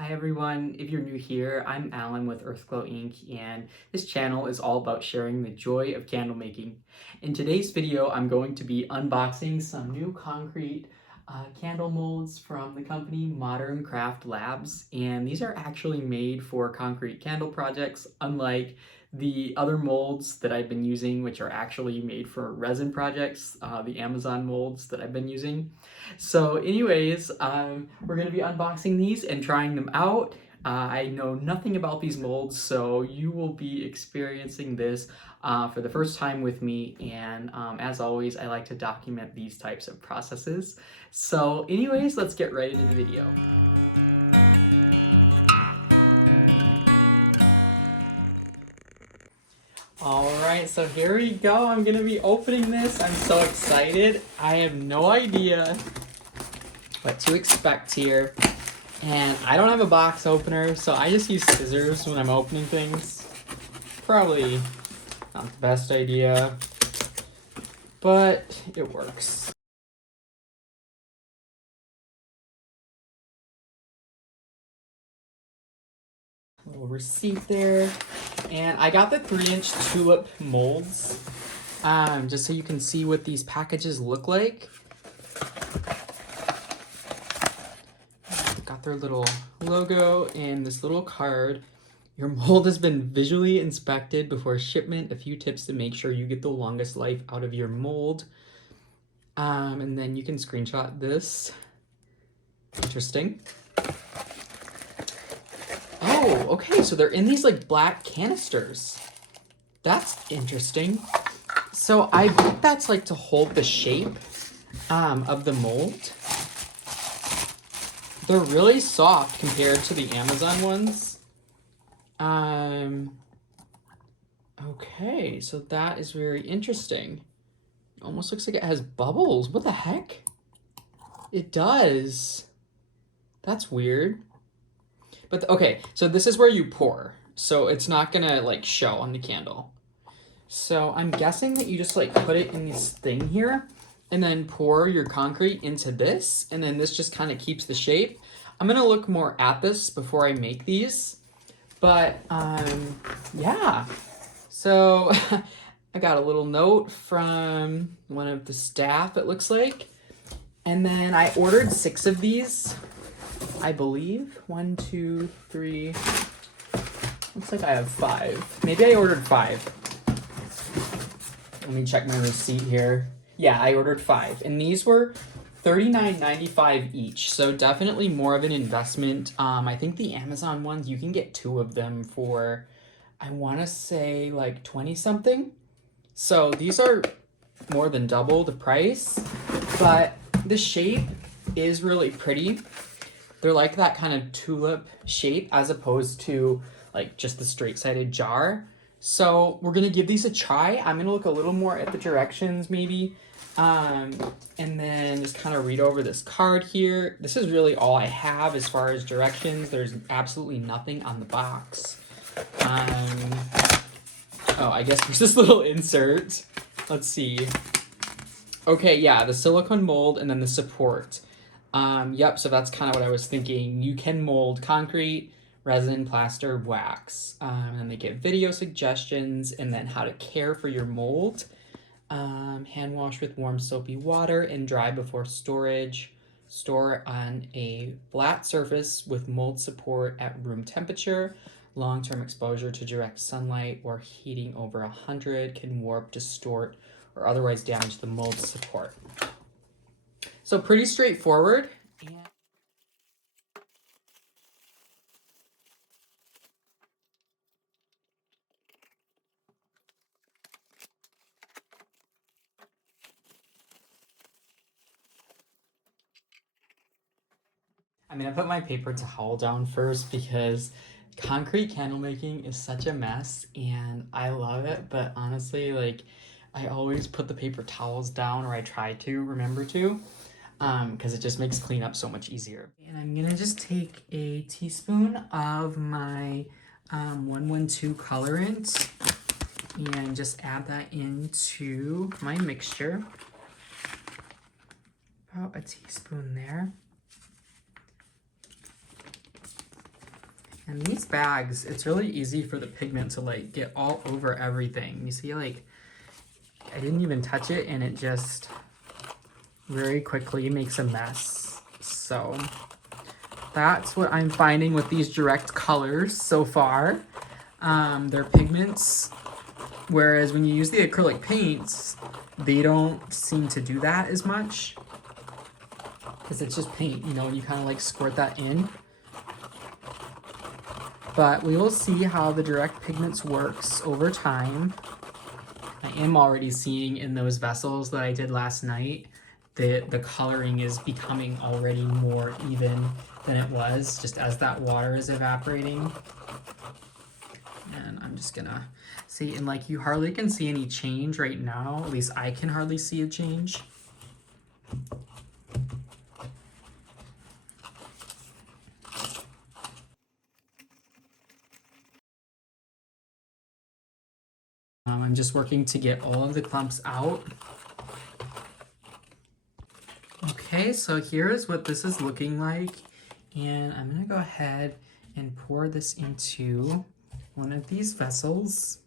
Hi everyone, if you're new here, I'm Alan with Earthglow Inc. and this channel is all about sharing the joy of candle making. In today's video, I'm going to be unboxing some new concrete candle molds from the company Modern Craft Labs, and these are actually made for concrete candle projects, unlike the other molds that I've been using, which are actually made for resin projects, the Amazon molds that I've been using. So anyways, we're going to be unboxing these and trying them out. I know nothing about these molds, so you will be experiencing this for the first time with me, and as always, I like to document these types of processes. So anyways, let's get right into the video. Alright, so here we go. I'm gonna be opening this. I'm so excited. I have no idea what to expect here. And I don't have a box opener, so I just use scissors when I'm opening things. Probably not the best idea, but it works. Little receipt there. And I got the 3-inch Tulip Molds, just so you can see what these packages look like. Got their little logo and this little card. Your mold has been visually inspected before shipment. A few tips to make sure you get the longest life out of your mold. And then you can screenshot this. Interesting. Oh, okay, so they're in these like black canisters. That's interesting. So I bet that's like to hold the shape of the mold. They're really soft compared to the Amazon ones. Okay, so that is very interesting. It almost looks like it has bubbles. What the heck? It does. That's weird. But okay, so this is where you pour. So it's not gonna like show on the candle. So I'm guessing that you just like put it in this thing here and then pour your concrete into this, and then this just kind of keeps the shape. I'm gonna look more at this before I make these, but yeah. So I got a little note from one of the staff, it looks like, and then I ordered 6 of these, I believe. 1, 2, 3. Looks like I have 5. Maybe I ordered 5. Let me check my receipt here. Yeah, I ordered 5, and these were $39.95 each, so definitely more of an investment. I think the Amazon ones, you can get 2 of them for, I want to say like 20 something. So these are more than double the price, but the shape is really pretty. They're like that kind of tulip shape as opposed to like just the straight-sided jar. So we're gonna give these a try. I'm gonna look a little more at the directions maybe, and then just kind of read over this card here. This is really all I have as far as directions. There's absolutely nothing on the box. Oh, I guess there's this little insert. Let's see. Okay, yeah, the silicone mold and then the support. Yep, so that's kind of what I was thinking. You can mold concrete, resin, plaster, wax. And they give video suggestions and then how to care for your mold. Hand wash with warm soapy water and dry before storage. Store on a flat surface with mold support at room temperature. Long-term exposure to direct sunlight or heating over 100 can warp, distort, or otherwise damage the mold support. So pretty straightforward. I'm gonna put my paper towel down first because concrete candle making is such a mess and I love it, but honestly, like, I always put the paper towels down, or I try to remember to, because it just makes cleanup so much easier. And I'm gonna just take a teaspoon of my 112 colorant and just add that into my mixture. About a teaspoon there. And these bags, it's really easy for the pigment to like get all over everything. You see, like, I didn't even touch it and it just very quickly makes a mess. So that's what I'm finding with these direct colors so far. They're pigments, whereas when you use the acrylic paints, they don't seem to do that as much because it's just paint, you know, and you kind of like squirt that in. But we will see how the direct pigments works over time. I am already seeing in those vessels that I did last night that the coloring is becoming already more even than it was just as that water is evaporating. And I'm just gonna see, and like you hardly can see any change right now. At least I can hardly see a change. I'm just working to get all of the clumps out. Okay, so here's what this is looking like. And I'm gonna go ahead and pour this into one of these vessels.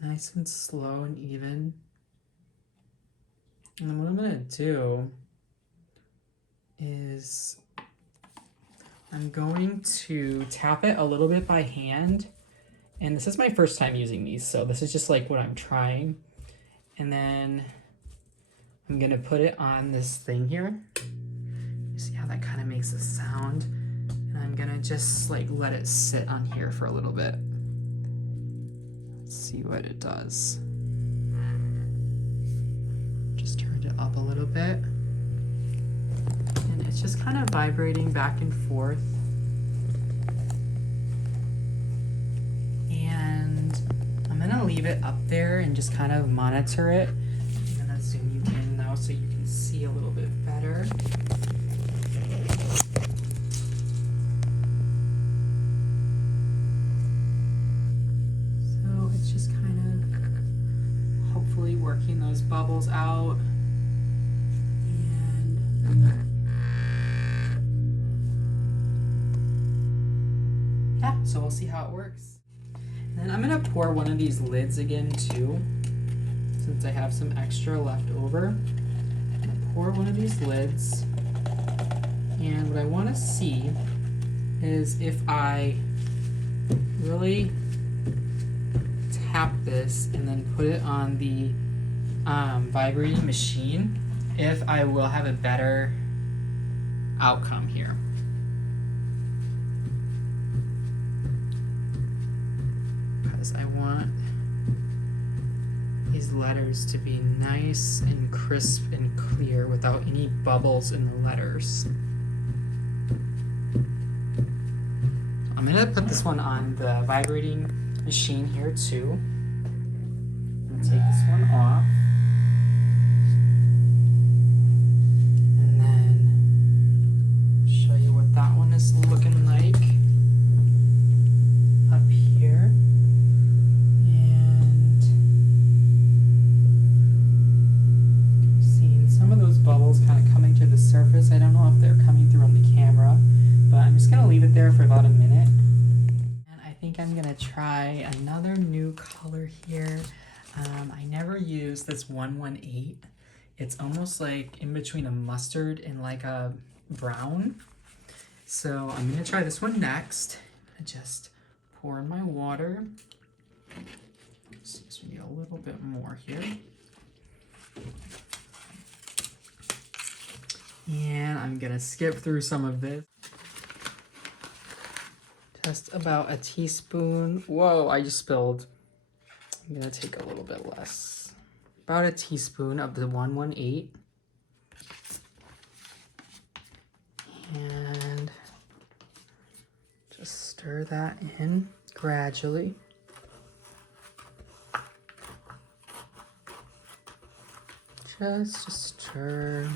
Nice and slow and even. And then what I'm gonna do is I'm going to tap it a little bit by hand. And this is my first time using these, so this is just like what I'm trying. And then I'm gonna put it on this thing here. You see how that kind of makes a sound? And I'm gonna just like let it sit on here for a little bit. Let's see what it does. Just turned it up a little bit. And it's just kind of vibrating back and forth. And I'm gonna leave it up there and just kind of monitor it. I'm gonna zoom you in now so you can see a little bit better. So it's just kind of hopefully working those bubbles out. And yeah, so we'll see how it works. And then I'm gonna pour one of these lids again too, since I have some extra left over. I'm gonna pour one of these lids, and what I want to see is if I really tap this and then put it on the vibrating machine, if I will have a better outcome here. Because I want these letters to be nice and crisp and clear without any bubbles in the letters. I'm gonna put this one on the vibrating machine here too. I'm gonna take this one off. And then show you what that one is looking like up here. And seeing some of those bubbles kind of coming to the surface. I don't know if they're coming through on the camera, but I'm just gonna leave it there for about a minute. And I think I'm gonna try another new color here. I never use this 118. It's almost like in between a mustard and like a brown. So I'm gonna try this one next. I just pour in my water. So we need a little bit more here. And I'm gonna skip through some of this. Just about a teaspoon. Whoa, I just spilled. I'm gonna take a little bit less. About a teaspoon of the 118. And just stir that in gradually. Just stir.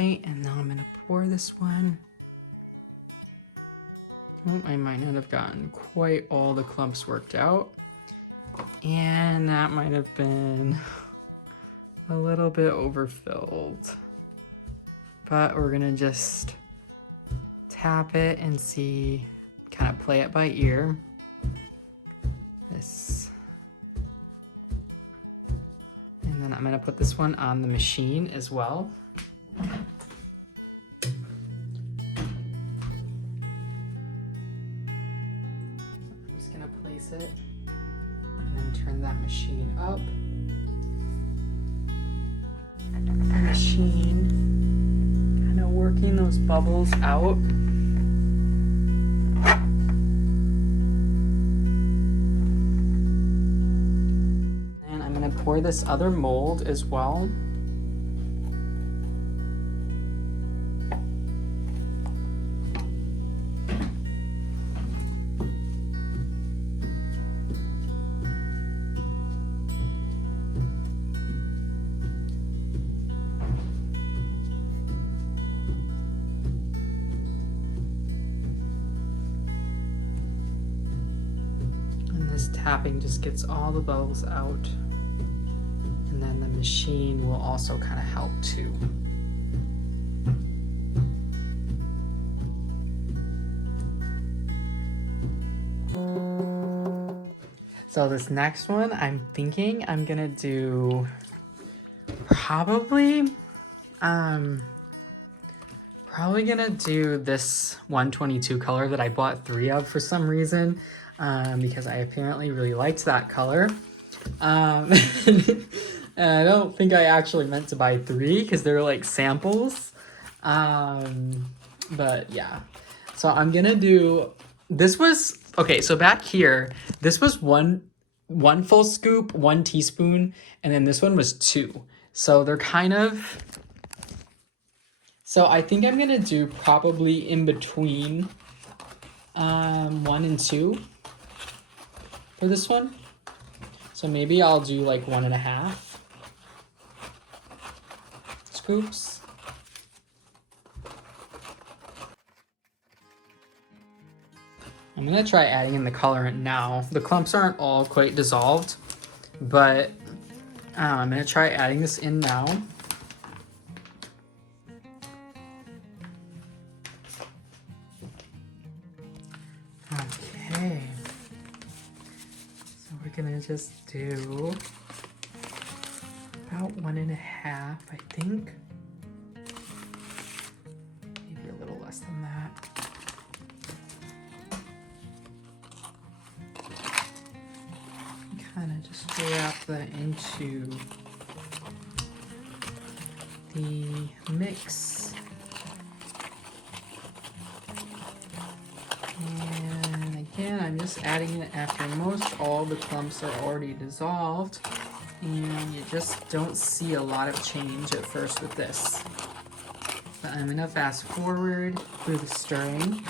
right, and now I'm gonna pour this one. Oh, I might not have gotten quite all the clumps worked out. And that might have been a little bit overfilled. But we're gonna just tap it and see, kind of play it by ear. This. And then I'm gonna put this one on the machine as well. I'm just gonna place it and then turn that machine up. The machine kind of working those bubbles out. And I'm gonna pour this other mold as well. Tapping just gets all the bubbles out, and then the machine will also kind of help too. So this next one, I'm thinking I'm gonna do probably gonna do this 122 color that I bought 3 of for some reason. Because I apparently really liked that color. And I don't think I actually meant to buy 3 because they're like samples. But yeah, so I'm gonna do, this was, okay, so back here, this was one full scoop, 1 teaspoon, and then this one was 2. So they're kind of, so I think I'm gonna do probably in between 1 and 2. For this one. So maybe I'll do like 1.5 scoops. I'm gonna try adding in the colorant now. The clumps aren't all quite dissolved, but I'm gonna try adding this in now. Okay. We're gonna just do about 1.5, I think. Maybe a little less than that. Kind of just wrap that into the mix. And again, I'm just adding it after most all the clumps are already dissolved, and you just don't see a lot of change at first with this. But I'm gonna fast forward through the stirring.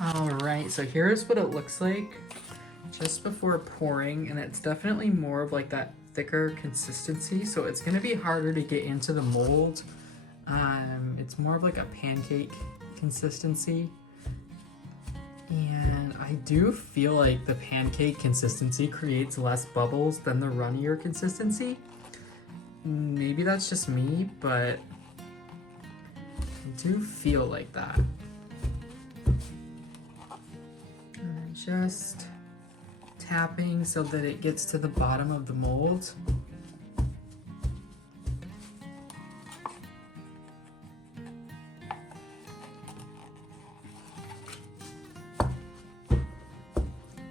Alright, so here's what it looks like just before pouring, and it's definitely more of like that thicker consistency, so it's going to be harder to get into the mold. It's more of like a pancake consistency, and I do feel like the pancake consistency creates less bubbles than the runnier consistency. Maybe that's just me, but I do feel like that. And just tapping so that it gets to the bottom of the mold.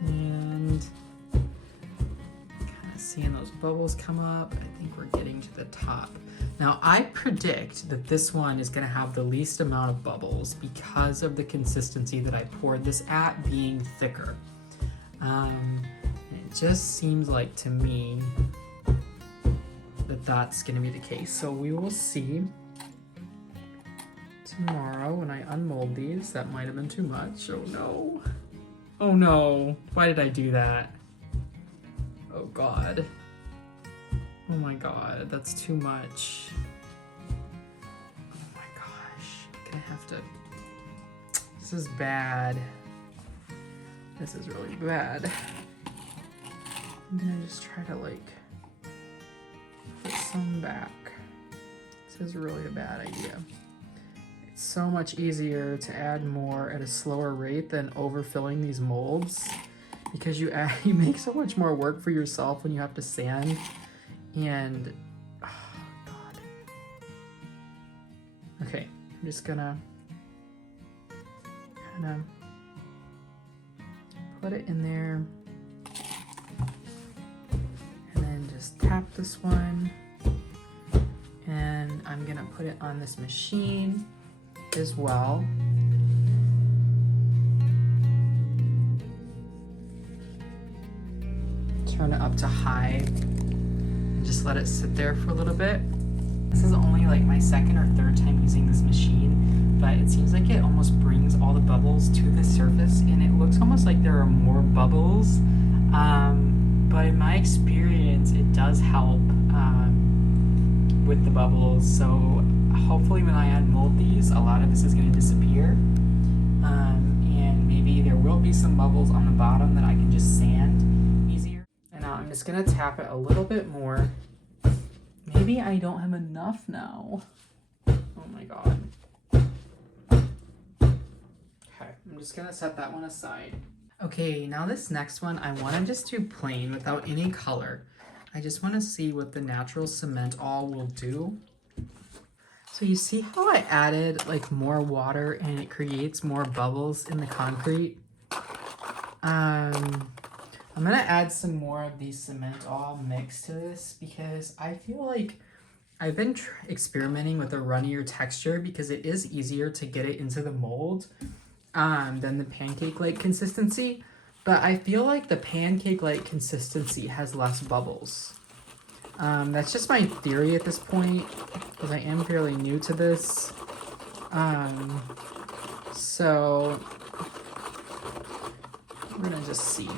And kind of seeing those bubbles come up. I think we're getting to the top. Now I predict that this one is going to have the least amount of bubbles because of the consistency that I poured this at being thicker. It just seems like to me that that's going to be the case. So we will see. So tomorrow when I unmold these. That might have been too much. Oh no. Oh no. Why did I do that? Oh god. Oh my god, that's too much. Oh my gosh. I'm gonna have to... This is bad. This is really bad. I'm gonna just try to like put some back. This is really a bad idea. It's so much easier to add more at a slower rate than overfilling these molds, because you make so much more work for yourself when you have to sand. And oh god. Okay, I'm just gonna kind of put it in there, and then just tap this one, and I'm gonna put it on this machine as well. Turn it up to high and just let it sit there for a little bit. This is only like my second or third time using this machine, but it seems like it almost brings all the bubbles to the surface, and it looks almost like there are more bubbles. But in my experience, it does help with the bubbles. So hopefully when I unmold these, a lot of this is going to disappear. And maybe there will be some bubbles on the bottom that I can just sand easier. And now I'm just going to tap it a little bit more. Maybe I don't have enough now. Oh my god. Okay, I'm just gonna set that one aside. Okay, now this next one, I want to just do plain without any color. I just want to see what the natural cement all will do. So you see how I added like more water and it creates more bubbles in the concrete? I'm gonna add some more of these cement all mixed to this, because I feel like I've been experimenting with a runnier texture because it is easier to get it into the mold than the pancake-like consistency. But I feel like the pancake-like consistency has less bubbles. That's just my theory at this point, because I am fairly new to this. So we're gonna just see.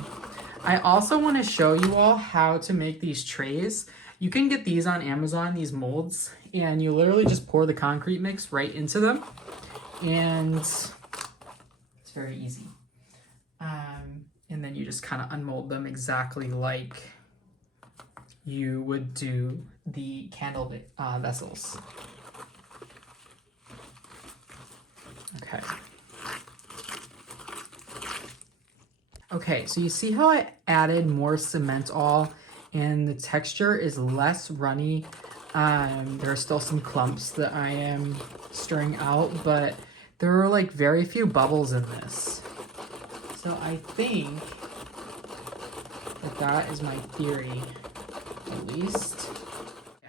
I also want to show you all how to make these trays. You can get these on Amazon, these molds, and you literally just pour the concrete mix right into them, and it's very easy. And then you just kind of unmold them exactly like you would do the candle vessels. Okay. Okay, so you see how I added more cement all and the texture is less runny. There are still some clumps that I am stirring out, but there are like very few bubbles in this. So I think that that is my theory, at least.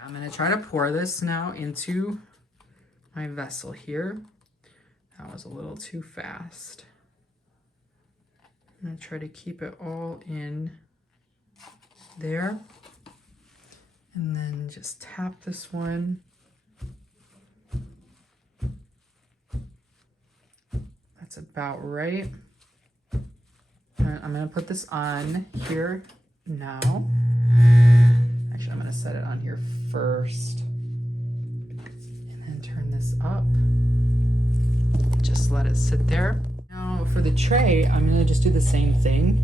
I'm gonna try to pour this now into my vessel here. That was a little too fast. I'm gonna try to keep it all in there. And then just tap this one. That's about right. And I'm gonna put this on here now. Actually, I'm gonna set it on here first. And then turn this up. Just let it sit there. Now for the tray, I'm gonna just do the same thing.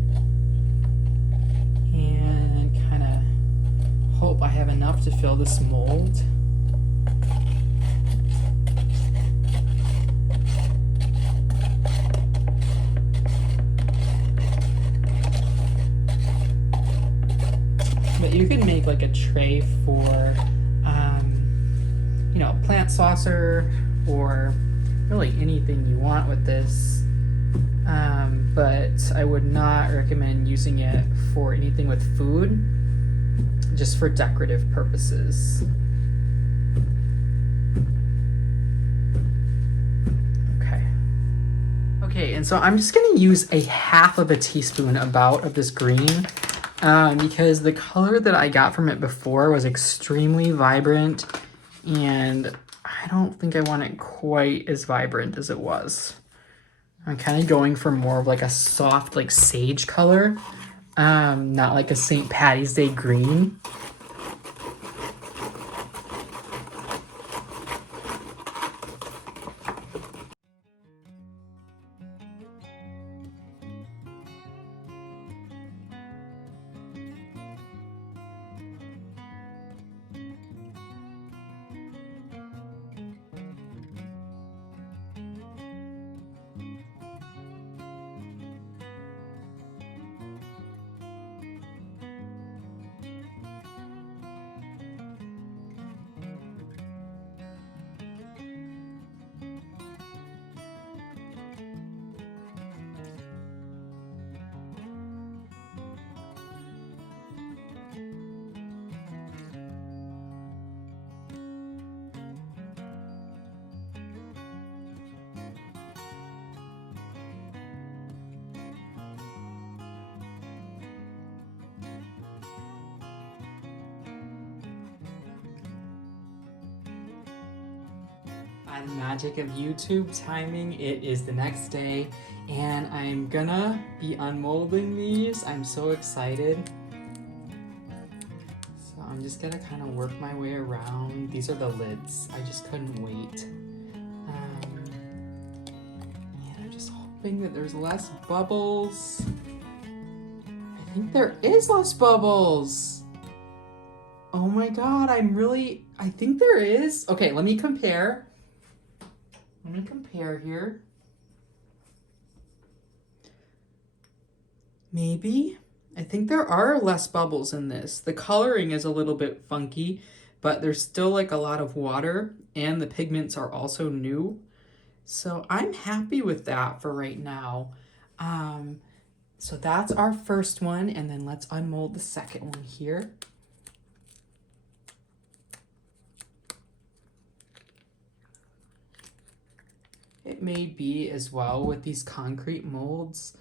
And kind of hope I have enough to fill this mold. But you can make like a tray for, you know, plant saucer or really anything you want with this. But I would not recommend using it for anything with food, just for decorative purposes. Okay. Okay, and so I'm just gonna use a half of a teaspoon about of this green. Because the color that I got from it before was extremely vibrant, and I don't think I want it quite as vibrant as it was. I'm kind of going for more of like a soft, like sage color, not like a St. Patty's Day green. By the magic of YouTube timing, it is the next day, and I'm gonna be unmolding these. I'm so excited. So I'm just gonna kind of work my way around. These are the lids. I just couldn't wait. And I'm just hoping that there's less bubbles. I think there is less bubbles. Oh my god, I think there is. Okay, let me compare. Let me compare here. Maybe. I think there are less bubbles in this. The coloring is a little bit funky, but there's still like a lot of water, and the pigments are also new. So I'm happy with that for right now. So that's our first one, and then let's unmold the second one here. It may be as well with these concrete molds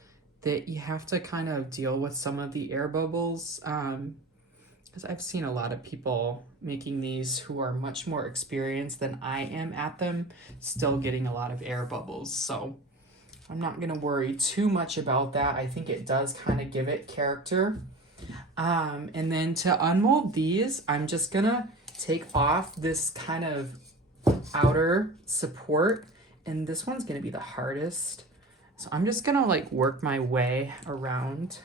that you have to kind of deal with some of the air bubbles, because I've seen a lot of people making these who are much more experienced than I am at them, still getting a lot of air bubbles. So I'm not gonna worry too much about that. I think it does kind of give it character. And then to unmold these, I'm just gonna take off this kind of outer support, and this one's gonna be the hardest. So I'm just gonna like work my way around.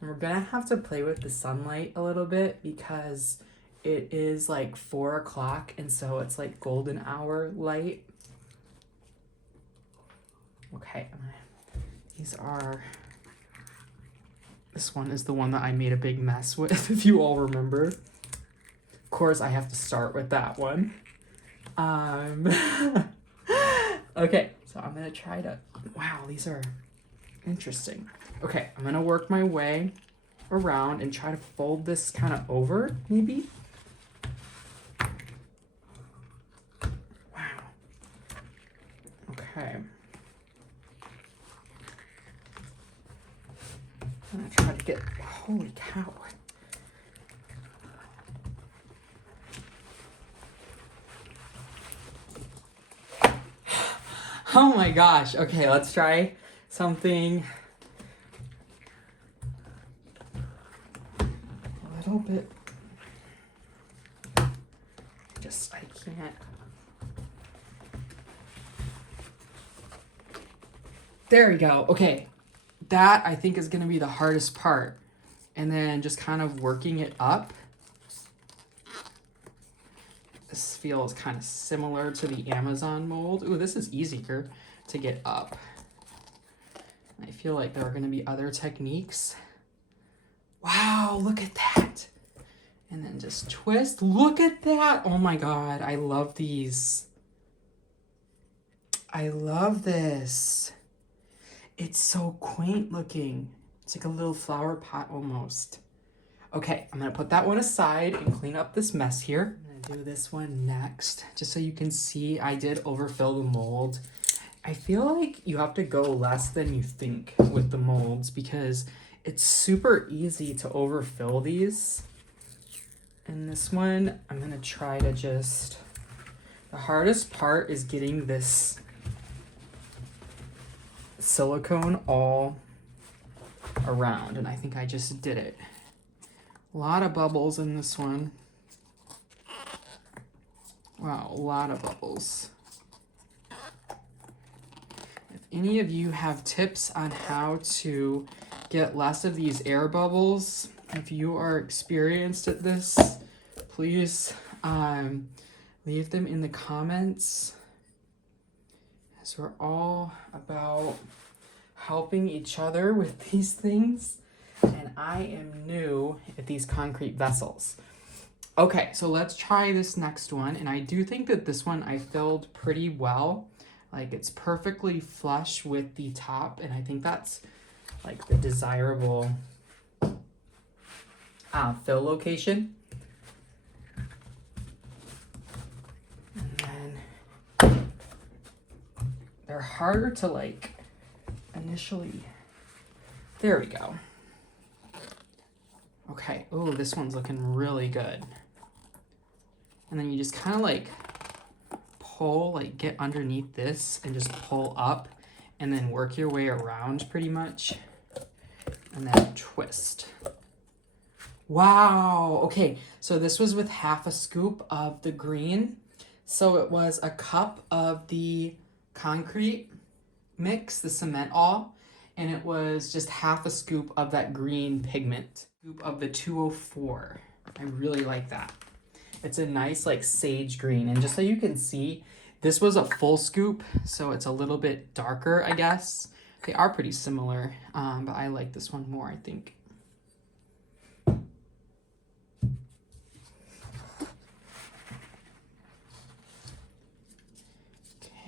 And we're gonna have to play with the sunlight a little bit because it is like 4 o'clock, and so it's like golden hour light. Okay, this one is the one that I made a big mess with, if you all remember. Of course, I have to start with that one. Okay, so I'm gonna try to, wow, these are interesting. Okay, I'm gonna work my way around and try to fold this kind of over, maybe. Wow. Okay. I'm gonna try to get, holy cow. Oh my gosh. Okay, let's try something a little bit. I can't. There we go. Okay. That I think is going to be the hardest part. And then just kind of working it up. This feels kind of similar to the Amazon mold. Ooh, this is easier to get up. I feel like there are going to be other techniques. Wow, look at that. And then just twist. Look at that. Oh my god, I love these. I love this. It's so quaint looking. It's like a little flower pot almost. Okay, I'm gonna put that one aside and clean up this mess here. I'm gonna do this one next, just so you can see I did overfill the mold. I feel like you have to go less than you think with the molds because it's super easy to overfill these. And this one, I'm gonna try to just, The hardest part is getting this silicone all around, and I think I just did it. A lot of bubbles in this one. Wow, a lot of bubbles. If any of you have tips on how to get less of these air bubbles, if you are experienced at this, please leave them in the comments, as we're all about helping each other with these things, and I am new at these concrete vessels. Okay, so let's try this next one, and I do think that this one I filled pretty well. Like, it's perfectly flush with the top, and I think that's like the desirable fill location. And then they're harder to like initially. There we go. Okay, oh, this one's looking really good. And then you just kind of like pull, like get underneath this and just pull up and then work your way around pretty much. And then twist. Wow, okay, so this was with half a scoop of the green. So it was a cup of the concrete mix, the cement all, and it was just half a scoop of that green pigment. Scoop of the 204. I really like that. It's a nice like sage green, and just so you can see, this was a full scoop, so it's a little bit darker, I guess. They are pretty similar, but I like this one more, I think.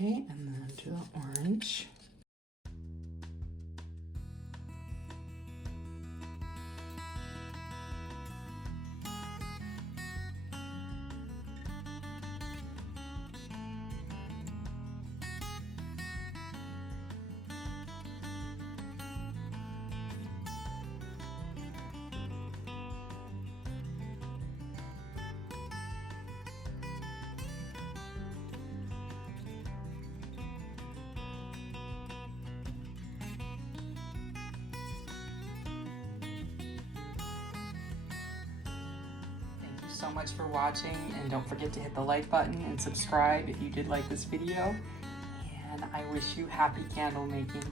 Okay, and then do the orange. So much for watching, and don't forget to hit the like button and subscribe if you did like this video, and I wish you happy candle making.